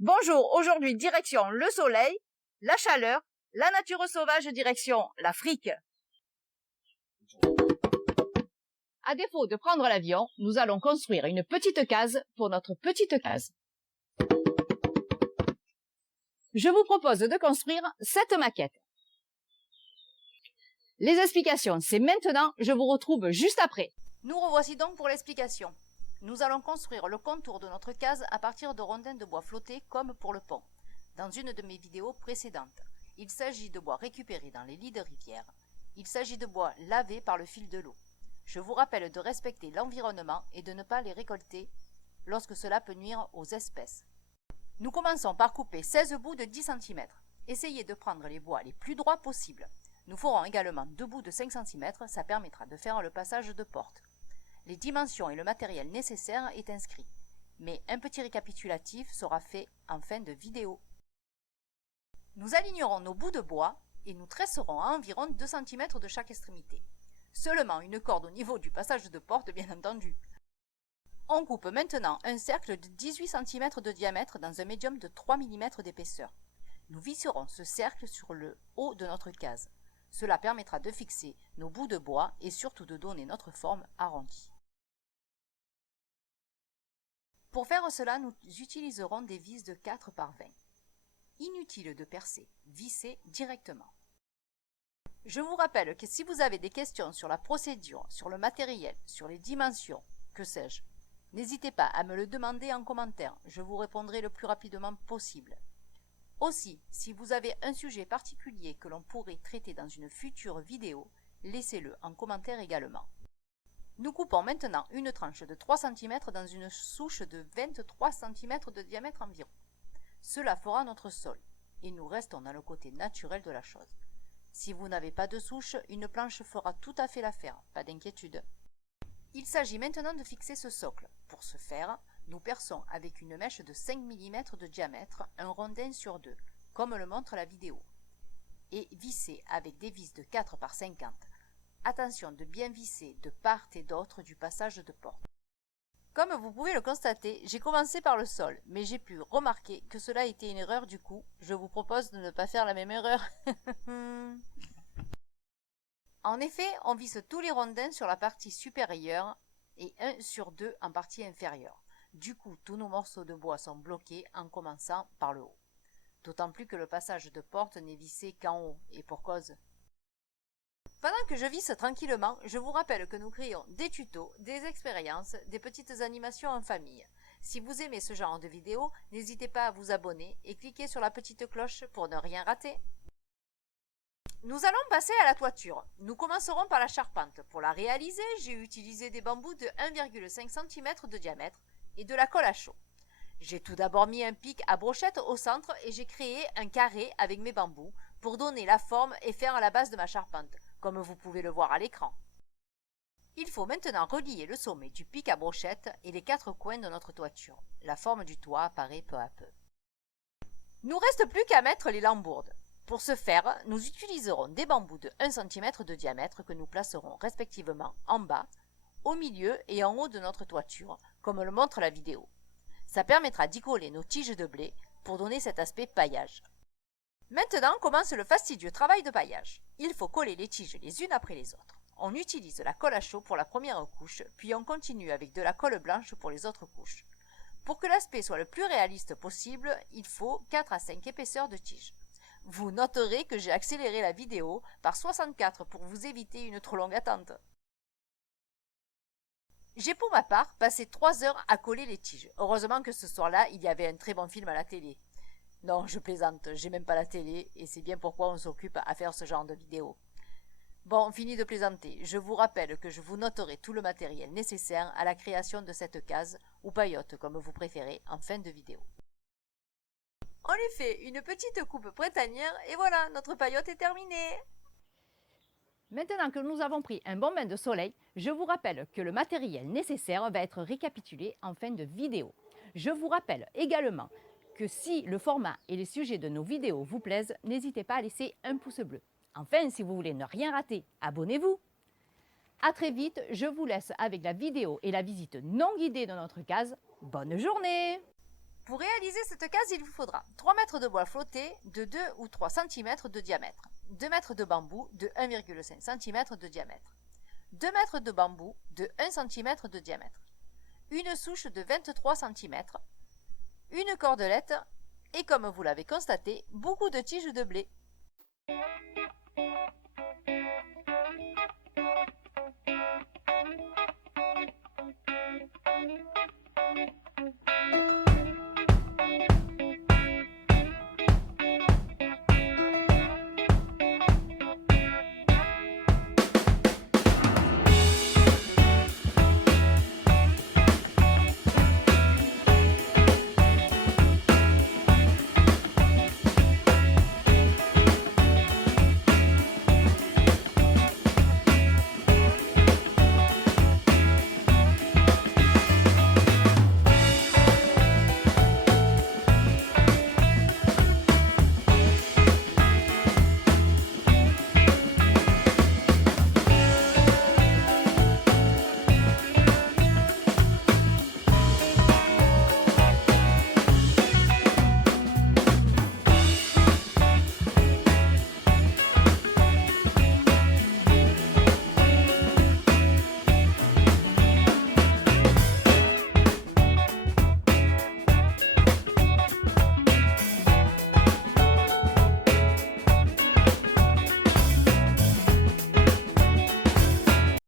Bonjour, aujourd'hui direction le soleil, la chaleur, la nature sauvage direction l'Afrique. À défaut de prendre l'avion, nous allons construire une petite case pour notre petite case. Je vous propose de construire cette maquette. Les explications, c'est maintenant, je vous retrouve juste après. Nous revoici donc pour l'explication. Nous allons construire le contour de notre case à partir de rondins de bois flottés comme pour le pont. Dans une de mes vidéos précédentes, il s'agit de bois récupérés dans les lits de rivière. Il s'agit de bois lavés par le fil de l'eau. Je vous rappelle de respecter l'environnement et de ne pas les récolter lorsque cela peut nuire aux espèces. Nous commençons par couper 16 bouts de 10 cm. Essayez de prendre les bois les plus droits possibles. Nous ferons également 2 bouts de 5 cm, ça permettra de faire le passage de porte. Les dimensions et le matériel nécessaire est inscrit, mais un petit récapitulatif sera fait en fin de vidéo. Nous alignerons nos bouts de bois et nous tresserons à environ 2 cm de chaque extrémité. Seulement une corde au niveau du passage de porte, bien entendu. On coupe maintenant un cercle de 18 cm de diamètre dans un médium de 3 mm d'épaisseur. Nous visserons ce cercle sur le haut de notre case. Cela permettra de fixer nos bouts de bois et surtout de donner notre forme arrondie. Pour faire cela, nous utiliserons des vis de 4 par 20. Inutile de percer, vissez directement. Je vous rappelle que si vous avez des questions sur la procédure, sur le matériel, sur les dimensions, que sais-je, n'hésitez pas à me le demander en commentaire, je vous répondrai le plus rapidement possible. Aussi, si vous avez un sujet particulier que l'on pourrait traiter dans une future vidéo, laissez-le en commentaire également. Nous coupons maintenant une tranche de 3 cm dans une souche de 23 cm de diamètre environ. Cela fera notre sol, et nous restons dans le côté naturel de la chose. Si vous n'avez pas de souche, une planche fera tout à fait l'affaire, pas d'inquiétude. Il s'agit maintenant de fixer ce socle. Pour ce faire, nous perçons avec une mèche de 5 mm de diamètre un rondin sur 2, comme le montre la vidéo, et visser avec des vis de 4 par 50. Attention de bien visser de part et d'autre du passage de porte. Comme vous pouvez le constater, j'ai commencé par le sol, mais j'ai pu remarquer que cela était une erreur du coup. Je vous propose de ne pas faire la même erreur. En effet, on visse tous les rondins sur la partie supérieure et 1 sur 2 en partie inférieure. Du coup, tous nos morceaux de bois sont bloqués en commençant par le haut. D'autant plus que le passage de porte n'est vissé qu'en haut, et pour cause. Pendant que je visse tranquillement, je vous rappelle que nous créons des tutos, des expériences, des petites animations en famille. Si vous aimez ce genre de vidéos, n'hésitez pas à vous abonner et cliquez sur la petite cloche pour ne rien rater. Nous allons passer à la toiture. Nous commencerons par la charpente. Pour la réaliser, j'ai utilisé des bambous de 1,5 cm de diamètre et de la colle à chaud. J'ai tout d'abord mis un pic à brochette au centre et j'ai créé un carré avec mes bambous pour donner la forme et faire la base de ma charpente, comme vous pouvez le voir à l'écran. Il faut maintenant relier le sommet du pic à brochette et les 4 coins de notre toiture. La forme du toit apparaît peu à peu. Nous reste plus qu'à mettre les lambourdes. Pour ce faire, nous utiliserons des bambous de 1 cm de diamètre que nous placerons respectivement en bas, au milieu et en haut de notre toiture, comme le montre la vidéo. Ça permettra d'y coller nos tiges de blé pour donner cet aspect paillage. Maintenant commence le fastidieux travail de paillage. Il faut coller les tiges les unes après les autres. On utilise la colle à chaud pour la première couche, puis on continue avec de la colle blanche pour les autres couches. Pour que l'aspect soit le plus réaliste possible, il faut 4 à 5 épaisseurs de tiges. Vous noterez que j'ai accéléré la vidéo par 64 pour vous éviter une trop longue attente. J'ai pour ma part passé 3 heures à coller les tiges. Heureusement que ce soir-là, il y avait un très bon film à la télé. Non, je plaisante, j'ai même pas la télé et c'est bien pourquoi on s'occupe à faire ce genre de vidéo. Bon, fini de plaisanter, je vous rappelle que je vous noterai tout le matériel nécessaire à la création de cette case, ou paillote comme vous préférez, en fin de vidéo. On lui fait une petite coupe printanière et voilà, notre paillote est terminée. Maintenant que nous avons pris un bon bain de soleil, je vous rappelle que le matériel nécessaire va être récapitulé en fin de vidéo. Je vous rappelle également que si le format et les sujets de nos vidéos vous plaisent, n'hésitez pas à laisser un pouce bleu. Enfin, si vous voulez ne rien rater, abonnez-vous. A très vite, je vous laisse avec la vidéo et la visite non guidée de notre case. Bonne journée! Pour réaliser cette case, il vous faudra 3 mètres de bois flotté de 2 ou 3 cm de diamètre, 2 mètres de bambou de 1,5 cm de diamètre, 2 mètres de bambou de 1 cm de diamètre, une souche de 23 cm, une cordelette et, comme vous l'avez constaté, beaucoup de tiges de blé.